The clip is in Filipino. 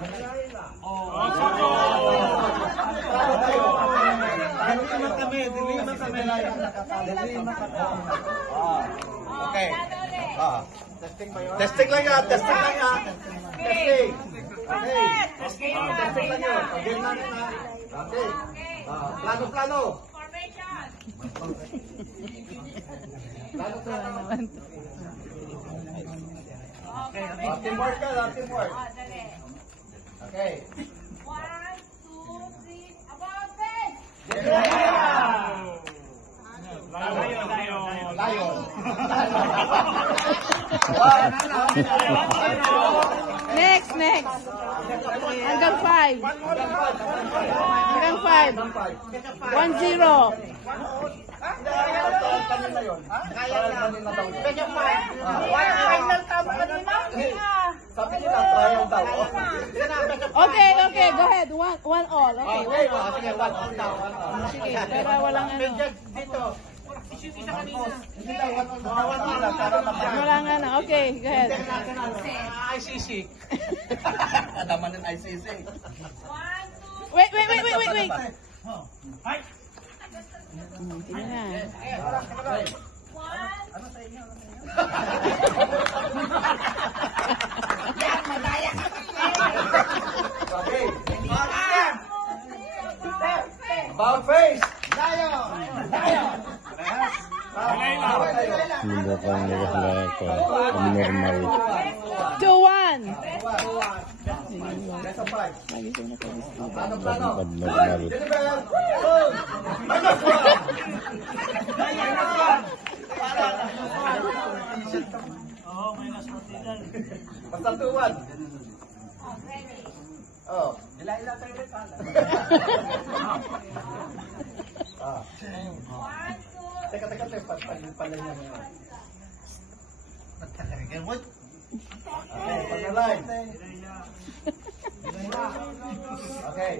Okay. Testing lang yan. Testing lang yan. Testing. Okay. Testing lang yun. Again natin na. Okay. Plano-plano. Plano-plano. Teamwork ka lang. Teamwork. Okay. 1, 2, 3, about face! Lion. Next. Hanggang 5. Hanggang 5. 1-0. Sabi nila, trial daw. Okay. Go ahead. One all. Okay, Okay, one all. sige, one all daw. Sige, pero walang ano. Hindi daw, one all. Walang ano. Okay, go ahead. ICC. Adaman ng ICC. 1, 2, Wait. Sige na. 1, Okay. About face. Hindi ka nagkakala ko. Abnormal. 2-1. Nasa five. Plano. Abnormal. Deliver. Basta 2-1. Oh, ila tayo rin pala. Teka, pala niya ngayon. Okay, pag-align. Okay.